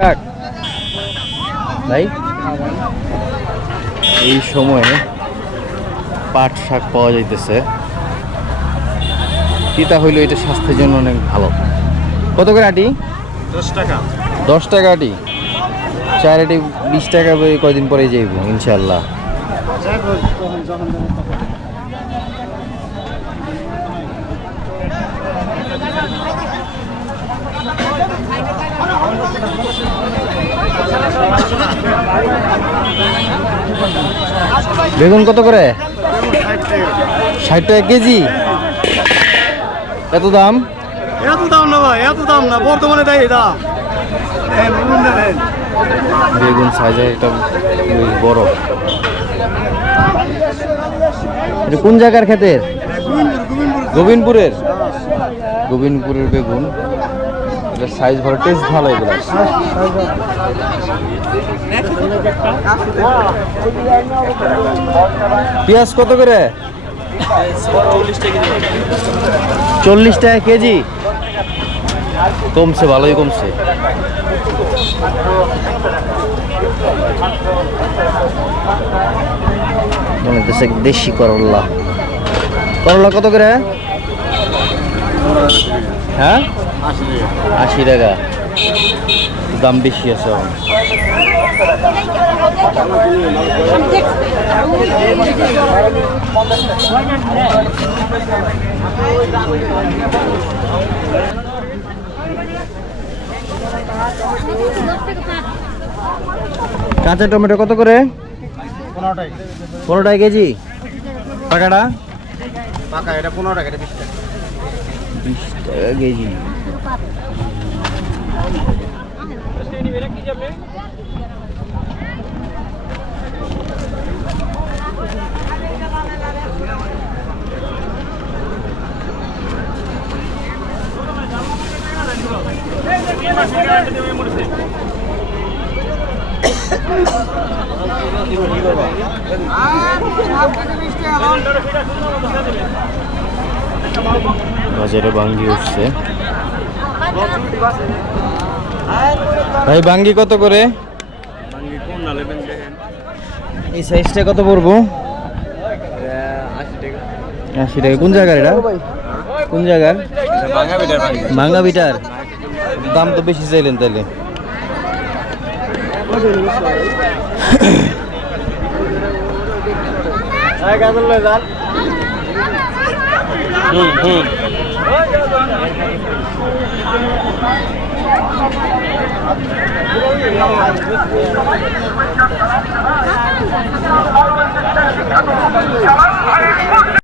শাক ভাই, এই সময়ে পাট শাক পাওয়া যাইতেছে। তিতা হইলো এটা স্বাস্থ্যের জন্য অনেক ভালো। কত করে আটি? 10 টাকা। 10 টাকা আটি। চার আটি 20 টাকা কয়দিন পরে যাইব ইনশাল্লাহ। বেগুন কত করে? 60 টাকা কেজি। এত দাম? এত দাম না ভাই, এত দাম না, বর্তমানে তাই দাম। বেগুন সাইজের একটা বেশ বড়। এটা কোন জায়গার ক্ষেতের? গোবিন্দপুরের। গোবিন্দপুরের বেগুন, এটা সাইজ ভালো, টেস্ট ভালো এগুলো। পেঁয়াজ কত করে? 40 টাকা কেজি। কমছে, ভালোই কমছে। মনে হচ্ছে দেশি করলা। করলা কত করে? হ্যাঁ, 80 টাকা। দাম বেশি আছে। কাঁচা টমেটো কত করে? 15 টাকা কেজি। পাকাটা? পাকা এটা 15 টাকা, এটা 20 টাকা। 20 টাকা কেজি। বাজারে বাঙ্গি উঠছে ভাই। বাঙ্গি কত করে? এই সাইজটা কত পড়বো? 80 টাকা। কোন জায়গার এটা? কোন জায়গার? ভাঙ্গা বিটার। দাম তো বেশি চাইলেন তাহলে।